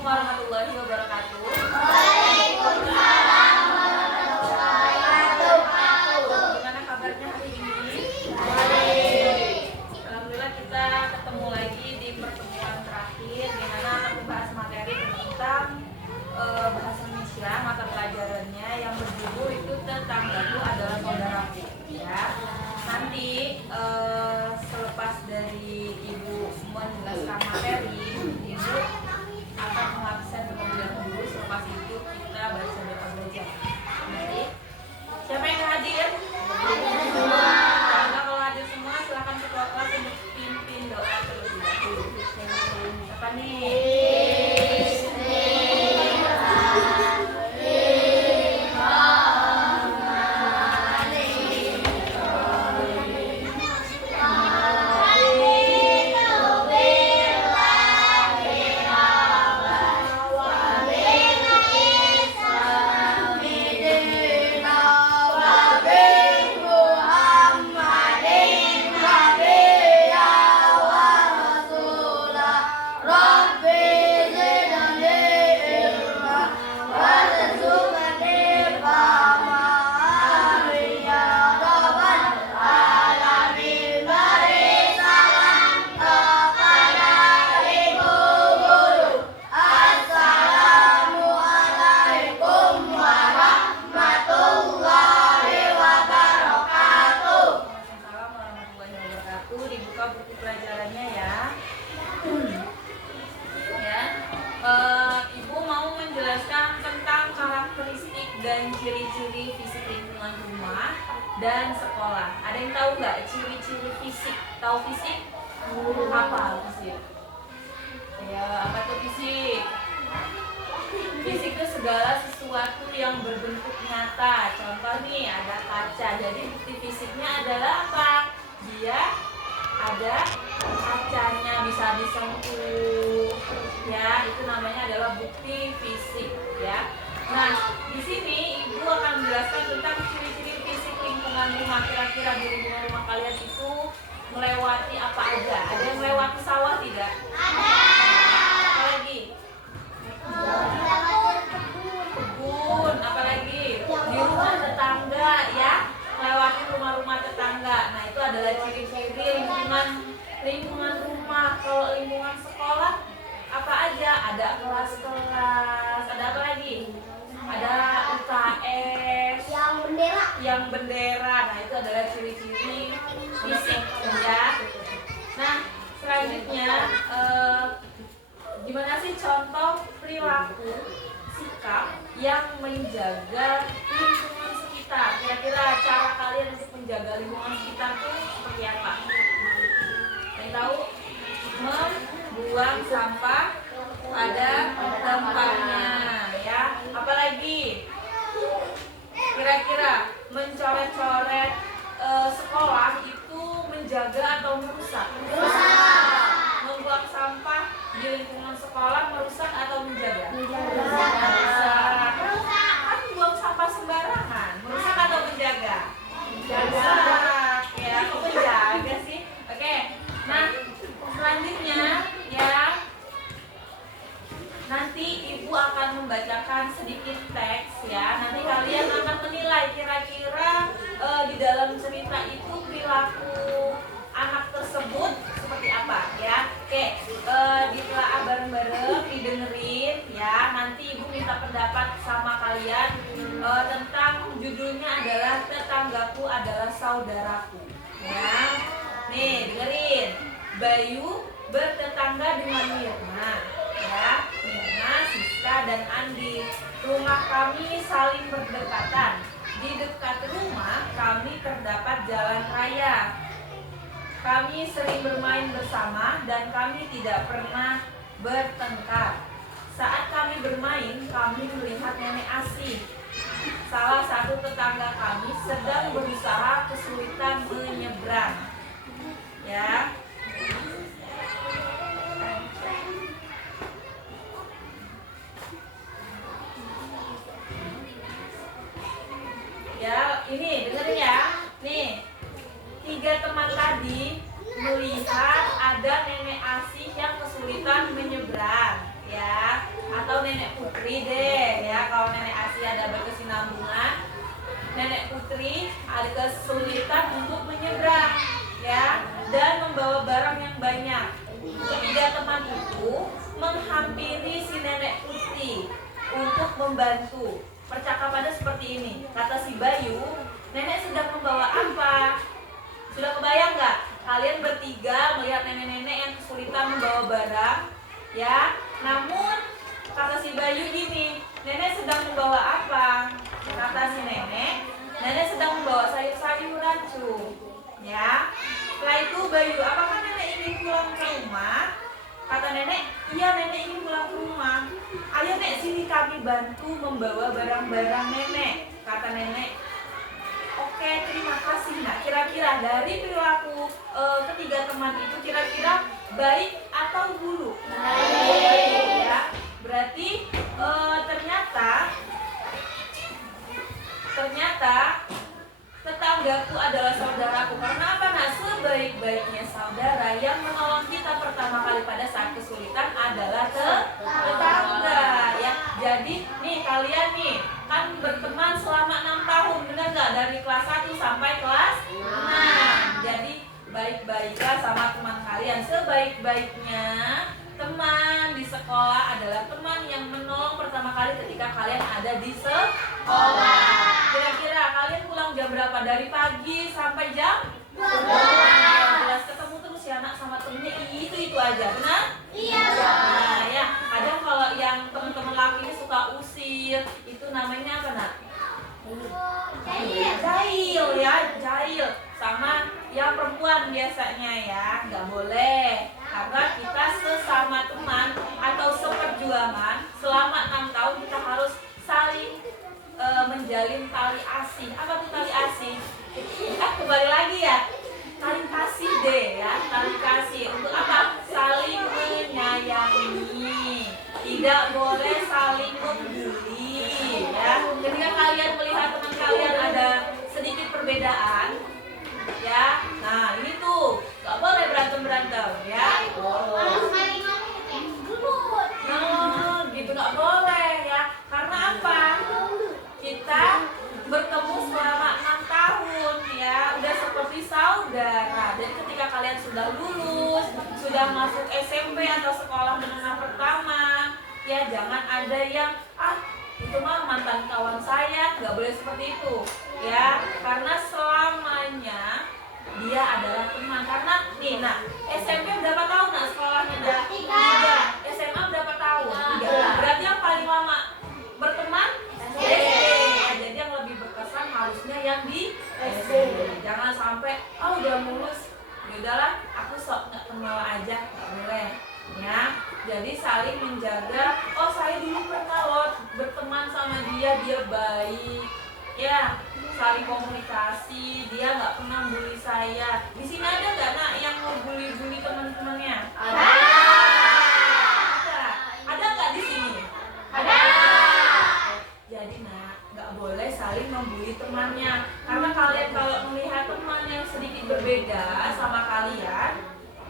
Assalamualaikum warahmatullahi wabarakatuh. Waalaikumsalam warahmatullahi wabarakatuh. Gimana kabarnya hari ini? Baik. Alhamdulillah kita ketemu lagi di pertemuan terakhir di mana akan membahas materi tentang bahasa Indonesia, mata pelajarannya yang berjudul itu tetanggaku adalah saudaraku. Ya, nanti selepas dari Ibu menjelaskan materi, Ibu akan menghabiskan terlebih dahulu. Selepas itu kita baca doa belajar. Baik. Siapa yang hadir? Nah, kalau hadir semua silakan ketua kelas untuk pimpin doa terlebih dahulu. Siapa nih? Dibuka buku pelajarannya ya. Ya, Ibu mau menjelaskan tentang karakteristik dan ciri-ciri fisik lingkungan rumah dan sekolah. Ada yang tahu nggak ciri-ciri fisik? Tahu fisik? Apa fisik? Ya, apa tuh fisik? Fisik itu segala sesuatu yang berbentuk nyata. Contoh nih ada kaca. Jadi bukti fisiknya adalah apa? Dia ada kacanya, bisa disentuh, ya, itu namanya adalah bukti fisik, ya. Nah, di sini Ibu akan menjelaskan tentang ciri-ciri fisik lingkungan rumah. Kira-kira di lingkungan rumah kalian itu melewati apa aja? Ada yang melewati sawah tidak? Ada. Apa lagi? Kebun, apa lagi? Di rumah tetangga, ya, melewati rumah-rumah tetangga. Nah, itu adalah ciri-ciri lingkungan rumah. Kalau lingkungan sekolah apa aja? Ada kelas-kelas, ada apa lagi? Ada UKS, yang bendera. Nah, itu adalah ciri-ciri fisik, ya. Nah, selanjutnya gimana sih contoh perilaku sikap yang menjaga lingkungan sekitar? Kira-kira cara kalian untuk menjaga lingkungan sekitar itu seperti apa? Yang tahu? Membuang sampah pada tempatnya, ya. Apalagi? Kira-kira mencoret-coret sekolah itu menjaga atau merusak? Membuang sampah di lingkungan sekolah merusak atau menjaga? Merusak. Kan buang sampah sembarangan, merusak atau menjaga? Merusak, ya. Kok menjaga sih? Oke. Nah, selanjutnya ya, nanti Ibu akan membacakan sedikit teks, ya. Nanti kalian akan menilai kira-kira di dalam cerita itu perilaku anak tersebut seperti apa, ya. Oke, ditelaah bareng-bareng, didengerin, ya. Nanti Ibu minta pendapat sama kalian tentang judulnya adalah tetanggaku adalah saudaraku, ya. Nih, dengerin. Bayu bertetangga dengan Mirna, ya. Mirna, Siska, dan Andi. Rumah kami saling berdekatan. Di dekat rumah kami terdapat jalan raya. Kami sering bermain bersama dan kami tidak pernah bertengkar. Saat kami bermain, kami melihat nenek asing. Salah satu tetangga kami sedang berusaha kesulitan menyeberang. Ya. Ya, ini dengerin ya. Nih, 3 teman tadi melihat ada nenek asih yang kesulitan menyeberang, ya. ada berkesinambungan. Nenek Putri ada kesulitan untuk menyeberang, ya, dan membawa barang yang banyak. Ketiga teman itu menghampiri si Nenek Putri untuk membantu. Percakapannya seperti ini. Kata si Bayu, nenek sedang membawa apa? Sudah kebayang nggak? Kalian bertiga melihat nenek-nenek yang kesulitan membawa barang, ya. Namun kata si Bayu gini, nenek sedang membawa apa? Kata si nenek sedang membawa sayur-sayuran, cu. Ya. Setelah itu Bayu, apakah nenek ingin pulang ke rumah? Kata nenek, iya nenek ingin pulang ke rumah. Ayo nek, sini kami bantu membawa barang-barang nenek. Kata nenek, oke, terima kasih. Nah, kira-kira dari perilaku ketiga teman itu kira-kira baik atau buruk? Baik, ya. Berarti ternyata tetanggaku adalah saudaraku. Karena apa? Nah, sebaik-baiknya saudara yang menolong kita pertama kali pada saat kesulitan adalah tetangga, ya. Jadi nih kalian nih kan berteman selama 6 tahun, benar nggak? Dari kelas 1 sampai kelas 6. Jadi baik-baiklah sama teman kalian. Sebaik-baiknya teman di sekolah adalah teman yang menolong pertama kali ketika kalian ada di sekolah. Kira-kira kalian pulang jam berapa? Dari pagi sampai jam 12. Ketemu terus ya anak sama temennya itu aja, benar? Iya. Nah, ya, kadang kalau yang teman-teman laki ini suka usir, itu namanya apa, Nak? Jahil, ya, jahil. Sama yang perempuan biasanya, ya, nggak boleh. Karena kita sesama teman atau seperjuangan selama 6 tahun kita harus saling menjalin tali asih. Apa tuh tali asih? Kembali lagi ya, tali kasih deh, ya, tali kasih. Untuk apa? Saling menyayangi. Tidak boleh saling membuli, ya. Ketika kalian melihat teman kalian ada sedikit perbedaan, ya, nah ini tuh nggak boleh berantem, ya. Gitu nggak boleh, ya. Karena apa? Kita bertemu selama 6 tahun, ya, udah seperti saudara. Jadi ketika kalian sudah lulus, sudah masuk SMP atau sekolah menengah pertama, ya, jangan ada yang itu mah mantan kawan saya. Nggak boleh seperti itu, ya. Karena selamanya dia adalah teman. Karena nih, nah, SMP berapa tahun, nah, sekolahnya? Nah, 3. SMA berapa tahun? 3. Berarti yang paling lama berteman SD. Ya, jadi yang lebih berkesan harusnya yang di SD. Jangan sampai udah lulus, ya udahlah aku sok nggak kenal aja, nggak boleh, ya. Jadi saling menjaga. Oh, saya dulu pernah loh berteman sama dia baik, ya. Saling komunikasi, dia nggak pernah bully saya. Di sini ada nggak, Nak, yang mau bully teman-temannya? Ada. Ada nggak di sini? Ada. Jadi, Nak, nggak boleh saling membuli temannya. Karena kalian kalau melihat teman yang sedikit berbeda sama kalian,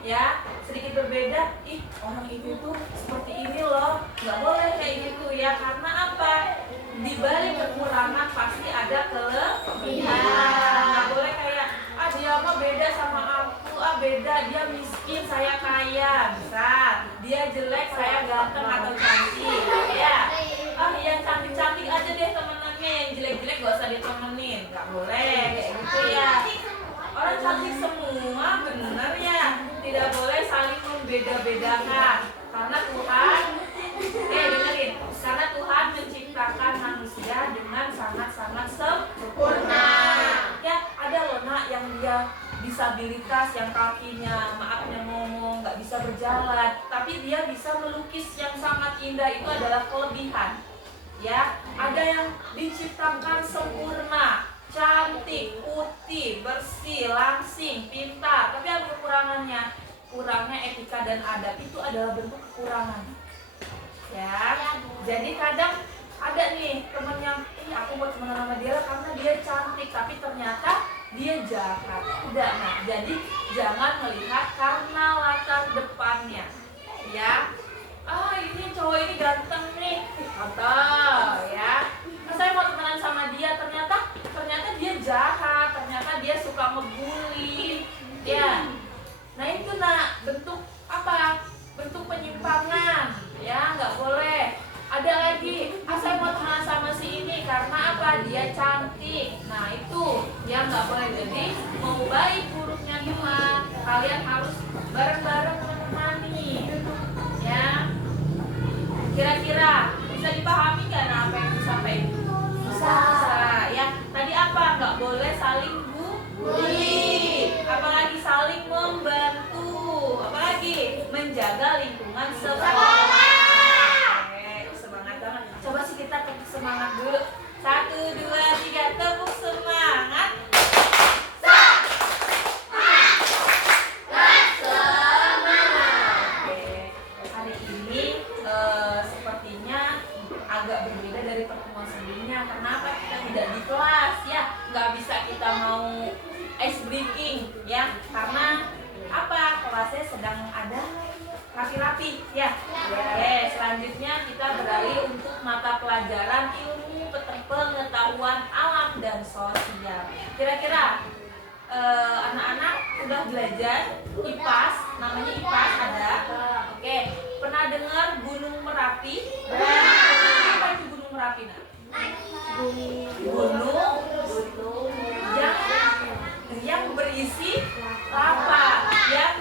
ya, sedikit berbeda, orang itu tuh seperti ini loh, nggak boleh kayak gitu, ya. Karena apa? Di balik kekurangan pasti ada kelebihan. Nggak boleh kayak dia mah beda sama aku, beda, dia miskin saya kaya, bisa, dia jelek saya ganteng atau cantik, ya. Yang cantik-cantik aja deh temenannya, yang jelek-jelek gak usah ditemenin. Nggak boleh kayak gitu, ya. Orang cantik semua, bener ya. Tidak boleh saling membeda-bedakan. Karena Tuhan, dengerin, karena Tuhan menciptakan manusia dengan sangat-sangat sempurna. Ya, ada loh, Nak, yang dia disabilitas, yang kakinya, maafnya ngomong, nggak bisa berjalan, tapi dia bisa melukis yang sangat indah. Itu adalah kelebihan, ya. Ada yang diciptakan sempurna, cantik, putih, bersih, langsing, pintar, tapi ada kekurangannya. Kurangnya etika dan adab, itu adalah bentuk kekurangan, ya. Jadi kadang ada nih temen yang aku mau temenan sama dia karena dia cantik, tapi ternyata dia jahat. Udah, nah, jadi jangan melihat karena latar depannya, ya. Ini cowok ini ganteng nih, kata, ya. Saya nggak boleh. Jadi mau baik buruknya gimana, kalian harus bareng-bareng menemani, ya. Kira-kira bisa dipahami nggak apa yang disampaikan? Bisa. Ya. Tadi apa? Nggak boleh saling bully. Apalagi saling membantu. Apalagi menjaga lingkungan sekolah. Semangat banget. Coba sih kita tepuk semangat dulu. 1, 2, 3, tepuk semangat. Hari ini sepertinya agak berbeda dari pertemuan sebelumnya. Kenapa kita tidak di kelas ya? Nggak bisa kita mau ice breaking ya? Karena apa? Kelasnya sedang ada rapi-rapi ya. Oke, selanjutnya kita beralih untuk mata pelajaran ilmu pengetahuan alam dan sosial. Kira-kira anak-anak udah belajar IPAS, namanya IPAS ada. Oke, pernah dengar Gunung Merapi? Apa itu Gunung Merapi, Nak? Gunung yang berisi lava, yang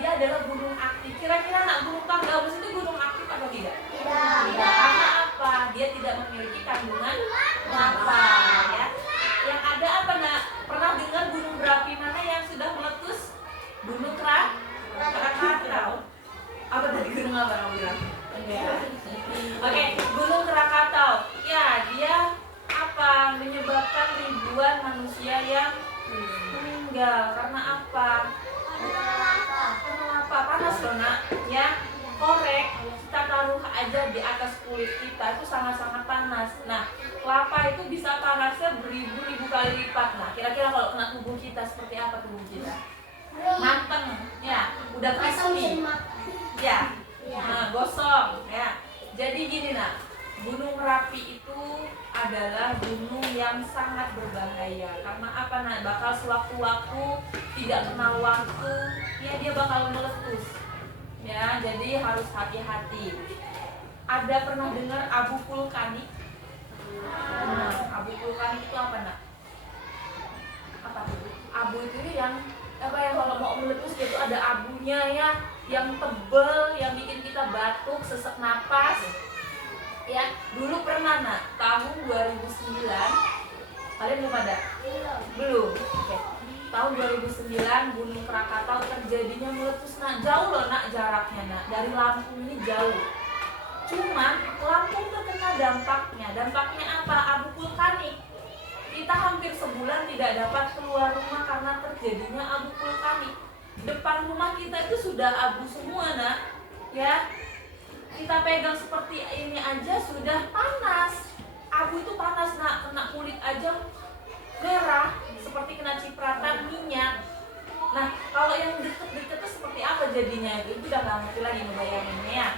dia adalah gunung aktif. Kira-kira Nak, Gunung Tanggamus itu gunung aktif atau tidak? Tidak. Karena apa? Dia tidak memiliki kandungan lava, ya. Yang ada apa, Nak? Pernah dengar gunung berapi mana yang sudah meletus? Gunung Krakatau. Apa tadi gunung apa kamu bilang? Oke, Gunung Krakatau. Ya, dia apa? Menyebabkan ribuan manusia yang meninggal. Karena apa? Kenapa? Panas loh, Nak. Ya, korek kita taruh aja di atas kulit kita itu sangat-sangat panas. Nah, lava itu bisa panasnya beribu-ribu kali lipat. Nah, kira-kira kalau kena tubuh kita seperti apa tubuh kita? Manteng, ya, udah crispy. Ya, nah, gosong, ya. Jadi gini, Nak, Gunung Merapi itu adalah gunung yang sangat berbahaya. Karena apa, Nak? Bakal sewaktu-waktu tidak kenal waktu, ya dia bakal meletus. Ya, jadi harus hati-hati. Ada pernah dengar abu vulkanik? Nah, abu vulkanik itu apa, Nak? Apa? Abu itu yang apa ya, kalau mau meletus itu ada abunya ya, yang tebel, yang bikin kita batuk, sesak napas. Ya, dulu pernah, Nak, tahun 2009. Kalian belum ada? Belum. Oke. Tahun 2009 Gunung Krakatau terjadinya meletus, Nak. Jauh loh, Nak, jaraknya, Nak. Dari Lampung ini jauh. Cuman Lampung terkena dampaknya. Dampaknya apa? Abu vulkanik. Kita hampir sebulan tidak dapat keluar rumah karena terjadinya abu vulkanik. Depan rumah kita itu sudah abu semua, Nak. Ya. Kita pegang seperti ini aja sudah panas. Abu itu panas, Nak. Kena kulit aja merah, seperti kena cipratan minyak. Nah, kalau yang deket-deket itu seperti apa jadinya? Itu udah gak ngerti lagi ngebayanginnya ya.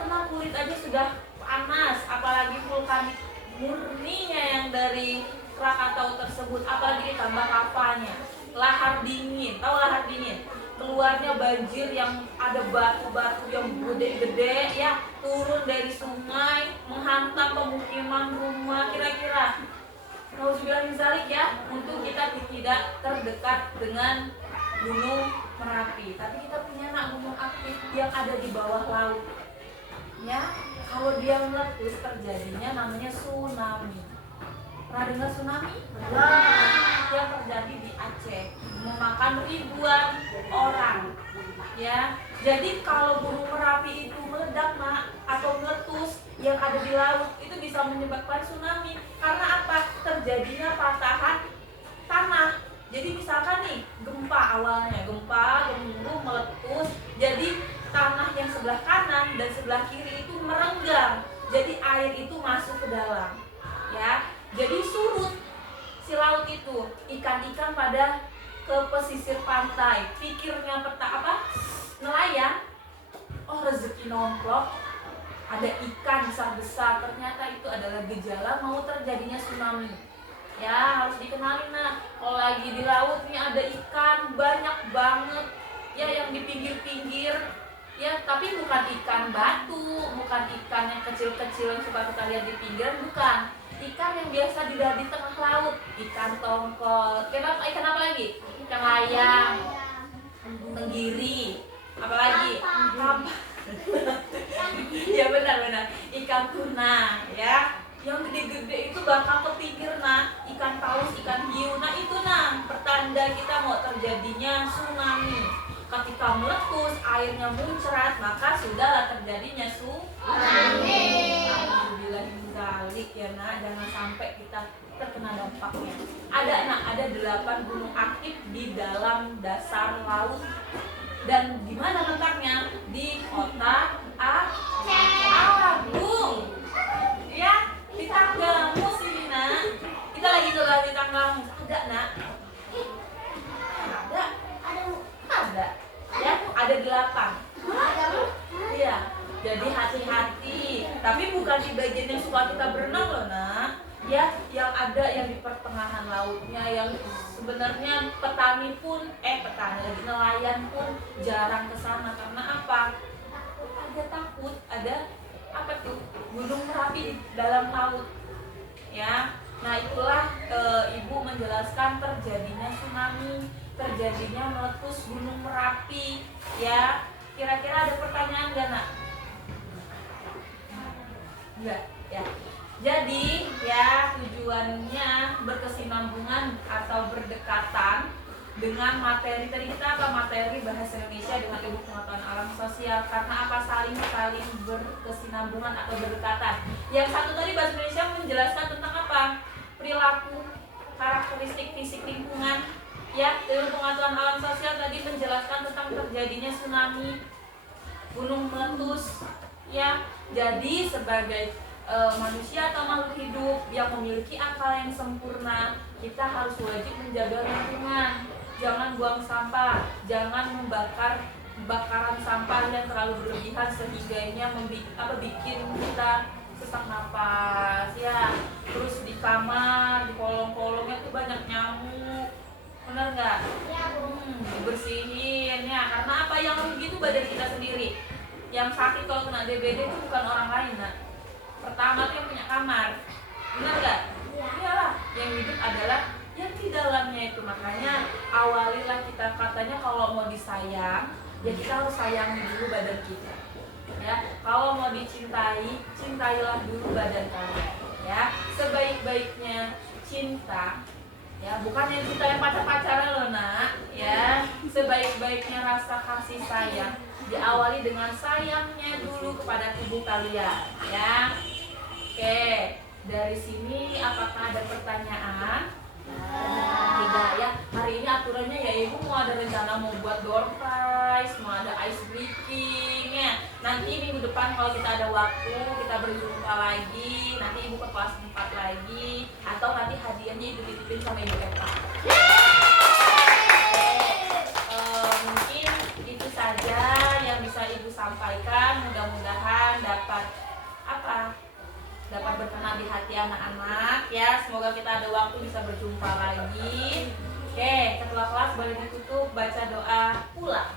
Kena kulit aja sudah panas, apalagi vulkanik murninya yang dari Krakatau tersebut, apalagi ditambah lavanya. Lahar dingin, tahu lahar dingin? Keluarnya banjir yang ada batu-batu yang gede-gede ya, turun dari sungai, menghantam pemukiman rumah. Kira-kira nauzubillah min dzalik ya, untuk kita tidak terdekat dengan Gunung Merapi. Tapi kita punya, Nak, gunung aktif yang ada di bawah laut. Ya, kalau dia meletus terjadinya namanya tsunami. Pernah dengar tsunami? Yang terjadi di Aceh, memakan ribuan orang. Ya, jadi kalau Gunung Merapi itu meledak, Nak, atau meletus yang ada di laut, itu bisa menyebabkan tsunami. Karena apa? Terjadinya patahan tanah. Jadi misalkan nih, gempa awalnya, gempa, gemuruh, meletus. Jadi tanah yang sebelah kanan dan sebelah kiri itu merenggang. Jadi air itu masuk ke dalam. Ya, jadi surut si laut itu. Ikan-ikan pada ke pesisir pantai. Pikirnya nelayan, oh rezeki nomplok, ada ikan besar-besar. Ternyata itu adalah gejala mau terjadinya tsunami. Ya, harus dikenalin, Nak. Kalau lagi di laut nih ada ikan banyak banget ya, yang di pinggir-pinggir ya, tapi bukan ikan batu, bukan ikan yang kecil-kecil yang suka kita lihat di pinggir, bukan. ikan yang biasa di tengah laut, ikan tongkol. Kenapa? Ikan apa lagi? Ikan layang, tenggiri, apa lagi? Apa? Ya benar-benar ikan tuna ya. Yang gede-gede itu bakal kepikir ikan paus, ikan hiu. Nah itu pertanda kita mau terjadinya tsunami. Ketika meletus, airnya muncrat, maka sudahlah terjadinya tsunami. Alhamdulillah minzalik ya jangan sampai kita terkena dampaknya. Ada 8 gunung aktif di dalam dasar laut. Dan di mana letaknya? Di kota Agung. Ya, di Tanggamus ini kita lagi coba di Tanggamus. Ada ada ya, ada 8. Iya, jadi hati-hati. Tapi bukan di bagian yang suka kita berenang loh ya, yang ada yang di pertengahan lautnya, yang sebenarnya petani lagi nelayan pun jarang ke sana. Karena apa? Ada takut, ada apa tuh? Gunung Merapi di dalam laut. Ya. Nah, itulah Ibu menjelaskan terjadinya tsunami, terjadinya meletus Gunung Merapi, ya. Kira-kira ada pertanyaan enggak, Nak? Enggak, ya. Jadi ya tujuannya berkesinambungan atau berdekatan dengan materi tadi kita materi bahasa Indonesia dengan ilmu pengetahuan alam sosial. Karena apa? Saling berkesinambungan atau berdekatan. Yang satu tadi bahasa Indonesia menjelaskan tentang apa? Perilaku, karakteristik fisik lingkungan. Ya, ilmu pengetahuan alam sosial tadi menjelaskan tentang terjadinya tsunami, gunung meletus. Ya, jadi sebagai manusia atau makhluk hidup yang memiliki akal yang sempurna, kita harus wajib menjaga lingkungan. Jangan buang sampah, jangan bakaran sampah yang terlalu berlebihan sehingga bikin kita sesak napas ya. Terus di kamar, di kolong-kolongnya tuh banyak nyamuk, benar nggak? Dibersihin ya. Karena apa? Yang rugi itu badan kita sendiri. Yang sakit kalau kena DBD itu bukan orang lain, Pertama tuh yang punya kamar, benar nggak? Iyalah, yang hidup adalah yang di dalamnya itu. Makanya awalilah kita katanya kalau mau disayang, ya kita harus sayangi dulu badan kita. Ya, kalau mau dicintai, cintailah dulu badan kalian. Ya, sebaik-baiknya cinta, ya bukan yang cinta yang pacar-pacaran loh ya. Sebaik-baiknya rasa kasih sayang diawali dengan sayangnya dulu kepada tubuh kalian, ya. Oke, dari sini apakah ada pertanyaan? Tidak ya. Hari ini aturannya ya Ibu mau ada rencana mau buat door prize, mau ada ice breaking ya. Nanti minggu depan kalau kita ada waktu kita berjumpa lagi. Nanti Ibu ke kelas 4 lagi, atau nanti hadiahnya Ibu titipin sama Ibu Eva. Mungkin itu saja yang bisa Ibu sampaikan. Mudah-mudahan dapat berkenan di hati anak-anak ya. Semoga kita ada waktu bisa berjumpa lagi. Oke, ketua kelas boleh ditutup baca doa pulang.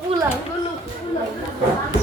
Pulang dulu.